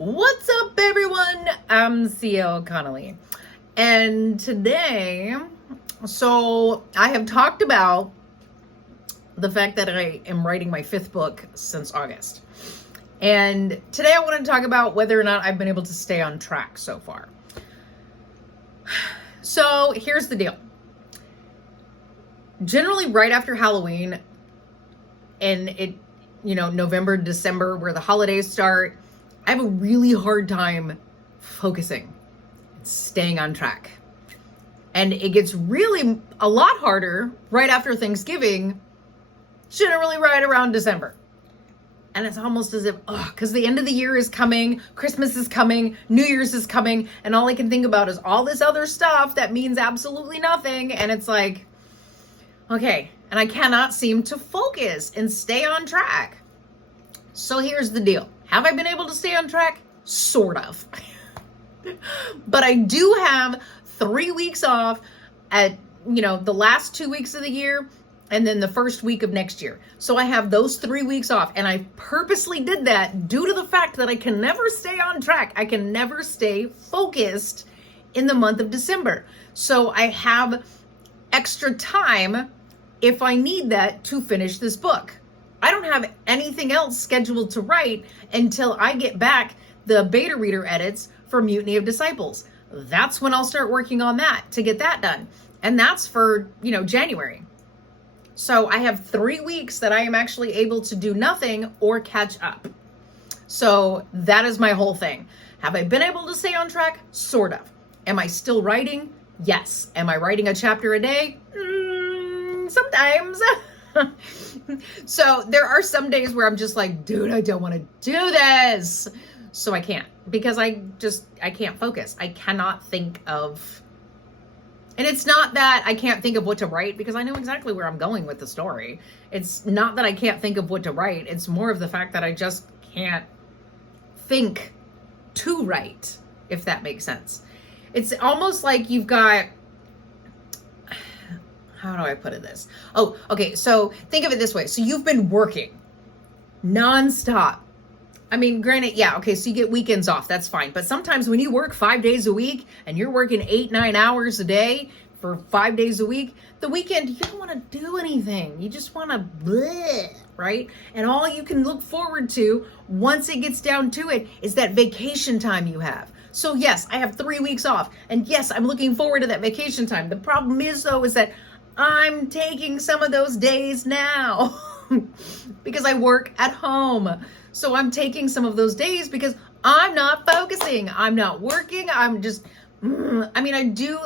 What's up, everyone? I'm CL Connolly. And today, I have talked about the fact that I am writing my 5th book since August. And today I want to talk about whether or not I've been able to stay on track so far. So here's the deal. Generally, right after Halloween, and November, December, where the holidays start, I have a really hard time focusing, staying on track. And it gets really a lot harder right after Thanksgiving, generally right around December. And it's almost as if, because the end of the year is coming, Christmas is coming, New Year's is coming, and all I can think about is all this other stuff that means absolutely nothing. And it's like, okay, and I cannot seem to focus and stay on track. So here's the deal. Have I been able to stay on track? Sort of. But I do have 3 weeks off at, the last 2 weeks of the year and then the first week of next year. So I have those 3 weeks off, and I purposely did that due to the fact that I can never stay on track. I can never stay focused in the month of December. So I have extra time if I need that to finish this book. I don't have anything else scheduled to write until I get back the beta reader edits for Mutiny of Disciples. That's when I'll start working on that to get that done. And that's for, January. So I have 3 weeks that I am actually able to do nothing or catch up. So that is my whole thing. Have I been able to stay on track? Sort of. Am I still writing? Yes. Am I writing a chapter a day? Sometimes. So there are some days where I'm just like, dude, I don't want to do this. So I can't, because I can't focus. I cannot think of, and it's not that I can't think of what to write, because I know exactly where I'm going with the story. It's not that I can't think of what to write. It's more of the fact that I just can't think to write, if that makes sense. It's almost like you've got, how do I put it this? Oh, okay. So think of it this way. So you've been working nonstop. I mean, granted, yeah, okay, so you get weekends off. That's fine. But sometimes when you work 5 days a week and you're working 8-9 hours a day for 5 days a week, the weekend, you don't want to do anything. You just want to bleh, right? And all you can look forward to once it gets down to it is that vacation time you have. So yes, I have 3 weeks off. And yes, I'm looking forward to that vacation time. The problem is, though, is that I'm taking some of those days now because I work at home. So I'm taking some of those days because I'm not focusing. I'm not working. I'm just, I do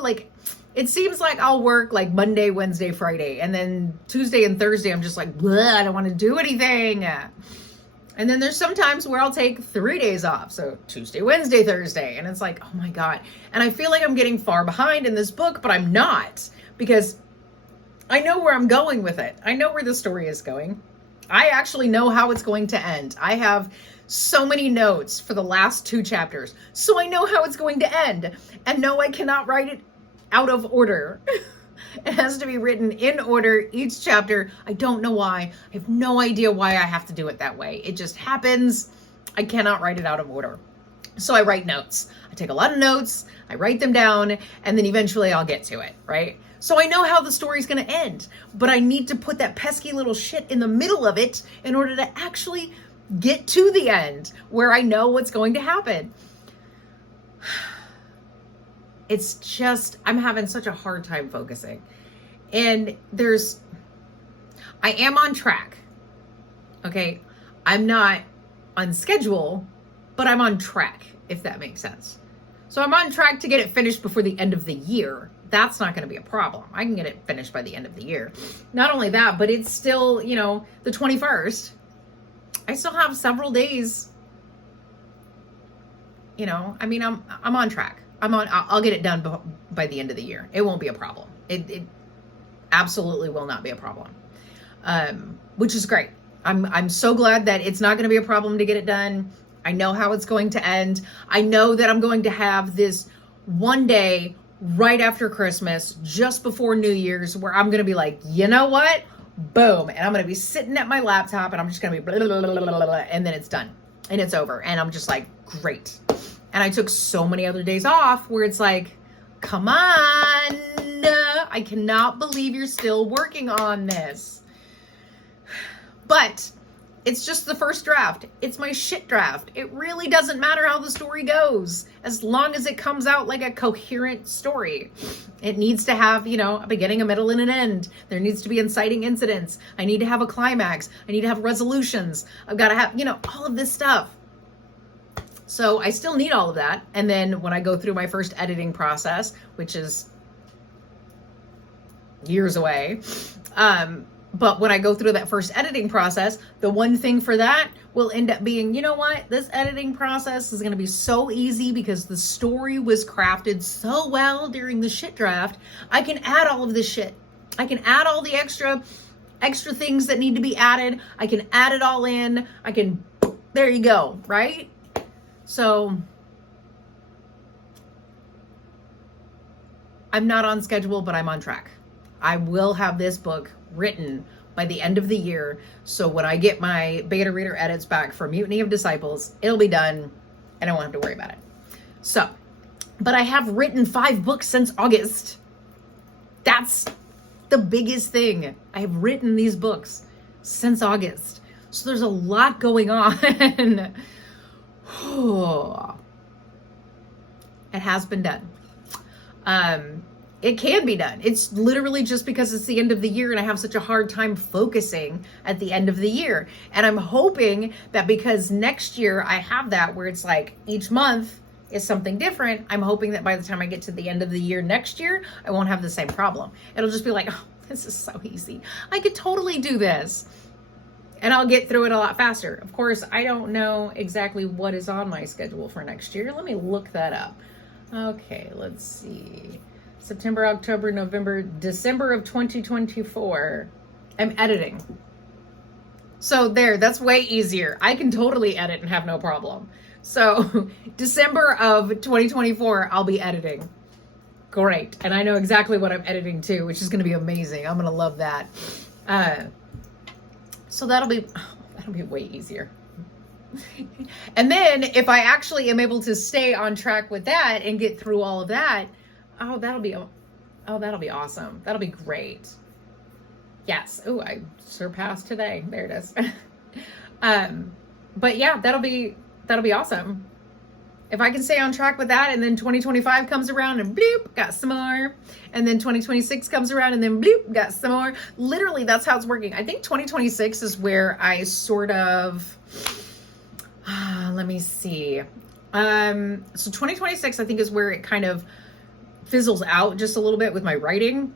it seems like I'll work like Monday, Wednesday, Friday. And then Tuesday and Thursday, I'm just like, I don't want to do anything. And then there's some times where I'll take 3 days off. So Tuesday, Wednesday, Thursday. And it's like, oh my God. And I feel like I'm getting far behind in this book, but I'm not, because I know where I'm going with it. I know where the story is going. I actually know how it's going to end. I have so many notes for the last 2 chapters. So I know how it's going to end. And no, I cannot write it out of order. It has to be written in order, each chapter. I don't know why. I have no idea why I have to do it that way. It just happens. I cannot write it out of order. So I write notes. I take a lot of notes, I write them down, and then eventually I'll get to it, right? So I know how the story's going to end, but I need to put that pesky little shit in the middle of it in order to actually get to the end where I know what's going to happen. It's just, I'm having such a hard time focusing. And I am on track. Okay. I'm not on schedule, but I'm on track, if that makes sense. So I'm on track to get it finished before the end of the year. That's not going to be a problem. I can get it finished by the end of the year. Not only that, but it's still, the 21st. I still have several days. I'm on track. I'll get it done by the end of the year. It won't be a problem. It absolutely will not be a problem. Which is great. I'm so glad that it's not going to be a problem to get it done. I know how it's going to end. I know that I'm going to have this one day right after Christmas, just before New Year's, where I'm going to be like, you know what? Boom. And I'm going to be sitting at my laptop and I'm just going to be blah, blah, blah, blah, blah, blah, and then it's done. and it's over. And I'm just like, great. And I took so many other days off where it's like, come on, I cannot believe you're still working on this. But it's just the first draft. It's my shit draft. It really doesn't matter how the story goes, as long as it comes out like a coherent story. It needs to have, a beginning, a middle, and an end. There needs to be inciting incidents. I need to have a climax. I need to have resolutions. I've got to have, all of this stuff. So I still need all of that. And then when I go through my first editing process, which is years away, but when I go through that first editing process, the one thing for that will end up being, you know what? This editing process is going to be so easy because the story was crafted so well during the shit draft. I can add all of this shit. I can add all the extra things that need to be added. I can add it all in. There you go, right? So I'm not on schedule, but I'm on track. I will have this book written by the end of the year. So when I get my beta reader edits back for Mutiny of Disciples, it'll be done and I won't have to worry about it. So, but I have written 5 books since August. That's the biggest thing. I have written these books since August. So there's a lot going on. It has been done. It can be done. It's literally just because it's the end of the year and I have such a hard time focusing at the end of the year. And I'm hoping that because next year I have that where it's like each month is something different. I'm hoping that by the time I get to the end of the year next year, I won't have the same problem. It'll just be like, oh, this is so easy. I could totally do this. And I'll get through it a lot faster. Of course, I don't know exactly what is on my schedule for next year. Let me look that up. Okay, let's see. September, October, November, December of 2024. I'm editing. So that's way easier. I can totally edit and have no problem. So December of 2024, I'll be editing. Great. And I know exactly what I'm editing too, which is going to be amazing. I'm going to love that. So that'll be way easier. And then if I actually am able to stay on track with that and get through all of that, that'll be awesome. That'll be great. Yes. Oh, I surpassed today. There it is. But yeah, that'll be awesome. If I can stay on track with that and then 2025 comes around and bloop, got some more. And then 2026 comes around and then bloop, got some more. Literally, that's how it's working. I think 2026 is where I sort of, let me see. So 2026, I think, is where it kind of fizzles out just a little bit with my writing.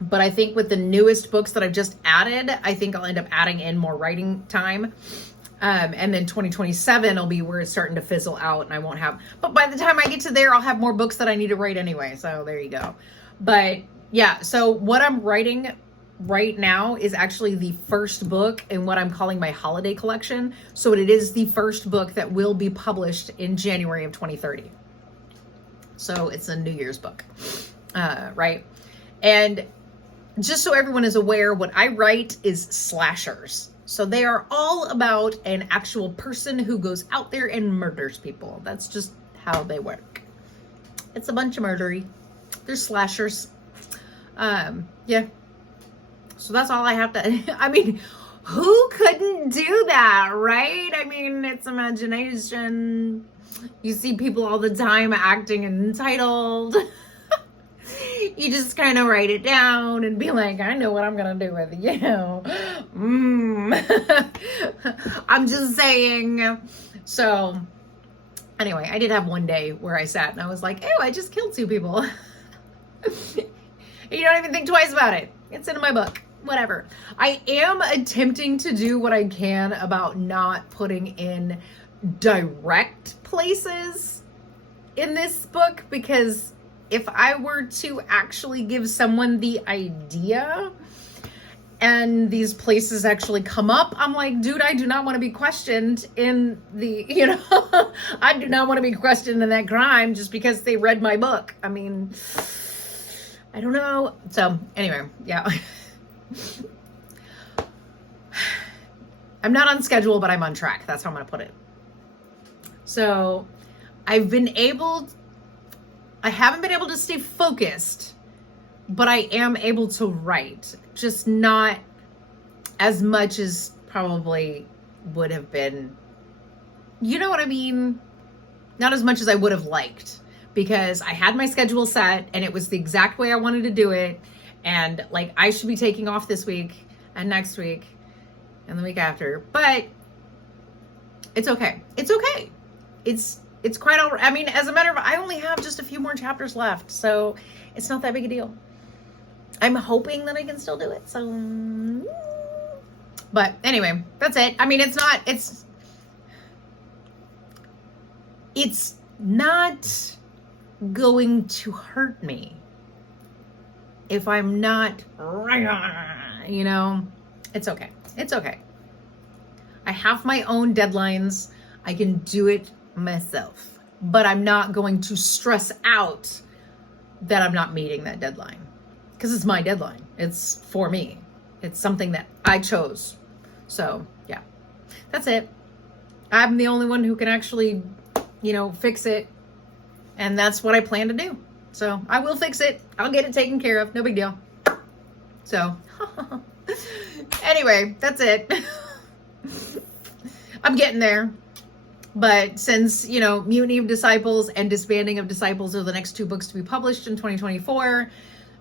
But I think with the newest books that I've just added, I think I'll end up adding in more writing time. And then 2027 will be where it's starting to fizzle out and I won't have, but by the time I get to there, I'll have more books that I need to write anyway. So there you go. But yeah, so what I'm writing right now is actually the first book in what I'm calling my holiday collection. So it is the first book that will be published in January of 2030. So it's a New Year's book, right? And just so everyone is aware, what I write is slashers. So they are all about an actual person who goes out there and murders people. That's just how they work. It's a bunch of murdery. They're slashers. Yeah. So that's all I have to, I mean, who couldn't do that, right? I mean, it's imagination. You see people all the time acting entitled. You just kind of write it down and be like, I know what I'm going to do with you. I'm just saying. So anyway, I did have one day where I sat and I was like, oh, I just killed 2 people. You don't even think twice about it. It's in my book. Whatever. I am attempting to do what I can about not putting in direct places in this book, because if I were to actually give someone the idea and these places actually come up, I'm like, dude, I do not want to be questioned in the, I do not want to be questioned in that crime just because they read my book. I mean, I don't know. So anyway, yeah. I'm not on schedule, but I'm on track. That's how I'm going to put it. So I haven't been able to stay focused, but I am able to write, just not as much as probably would have been, you know what I mean? Not as much as I would have liked, because I had my schedule set and it was the exact way I wanted to do it. And like, I should be taking off this week and next week and the week after, but it's okay. It's okay. It's quite all right. I mean, as a matter of, I only have just a few more chapters left, so it's not that big a deal. I'm hoping that I can still do it. So, but anyway, that's it. I mean, it's not going to hurt me if I'm not, you know, it's okay. It's okay. I have my own deadlines. I can do it myself, but I'm not going to stress out that I'm not meeting that deadline, because it's my deadline. It's for me. It's something that I chose. So yeah, that's it. I'm the only one who can actually, you know, fix it. And that's what I plan to do. So I will fix it. I'll get it taken care of. No big deal. So anyway, that's it. I'm getting there. But since, you know, Mutiny of Disciples and Disbanding of Disciples are the next two books to be published in 2024,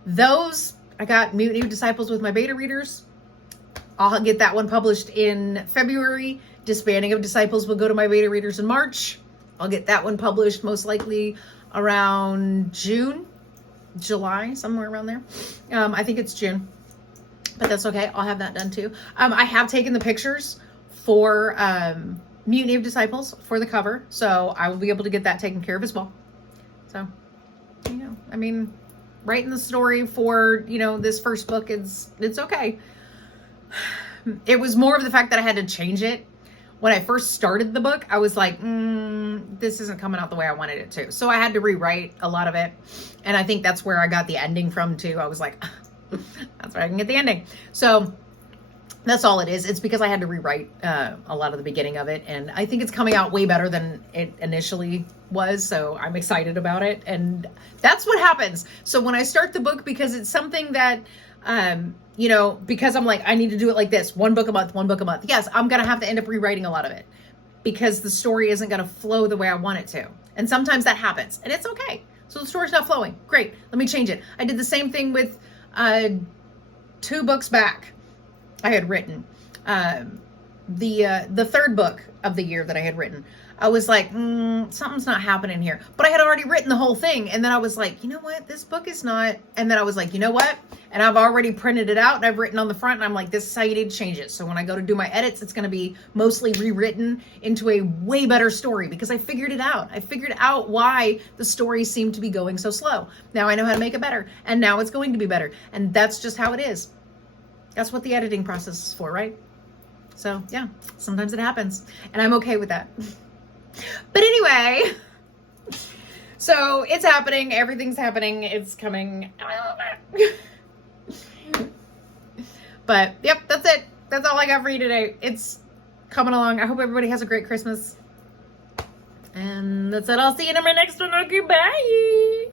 those, I got Mutiny of Disciples with my beta readers. I'll get that one published in February. Disbanding of Disciples will go to my beta readers in March. I'll get that one published most likely around June, July, somewhere around there. I think it's June, but that's okay. I'll have that done too. I have taken the pictures for Mutiny of Disciples for the cover, so I will be able to get that taken care of as well. So, you know, I mean, writing the story for, you know, this first book, it's okay. It was more of the fact that I had to change it. When I first started the book, I was like, this isn't coming out the way I wanted it to. So I had to rewrite a lot of it. And I think that's where I got the ending from too. I was like, that's where I can get the ending. So that's all it is. It's because I had to rewrite a lot of the beginning of it. And I think it's coming out way better than it initially was. So I'm excited about it. And that's what happens. So when I start the book, because it's something that, you know, because I'm like, I need to do it like this, one book a month. Yes, I'm going to have to end up rewriting a lot of it because the story isn't going to flow the way I want it to. And sometimes that happens and it's okay. So the story's not flowing. Great. Let me change it. I did the same thing with 2 books back. I had written the third book of the year that I had written. I was like, something's not happening here. But I had already written the whole thing. And then I was like, you know what? This book is not. And then I was like, you know what? And I've already printed it out and I've written on the front. And I'm like, this is how you need to change it. So when I go to do my edits, it's going to be mostly rewritten into a way better story because I figured it out. I figured out why the story seemed to be going so slow. Now I know how to make it better. And now it's going to be better. And that's just how it is. That's what the editing process is for, right? So yeah, sometimes it happens. And I'm okay with that. But anyway, so it's happening. Everything's happening. It's coming. But yep, that's it. That's all I got for you today. It's coming along. I hope everybody has a great Christmas. And that's it. I'll see you in my next one. Okay, bye.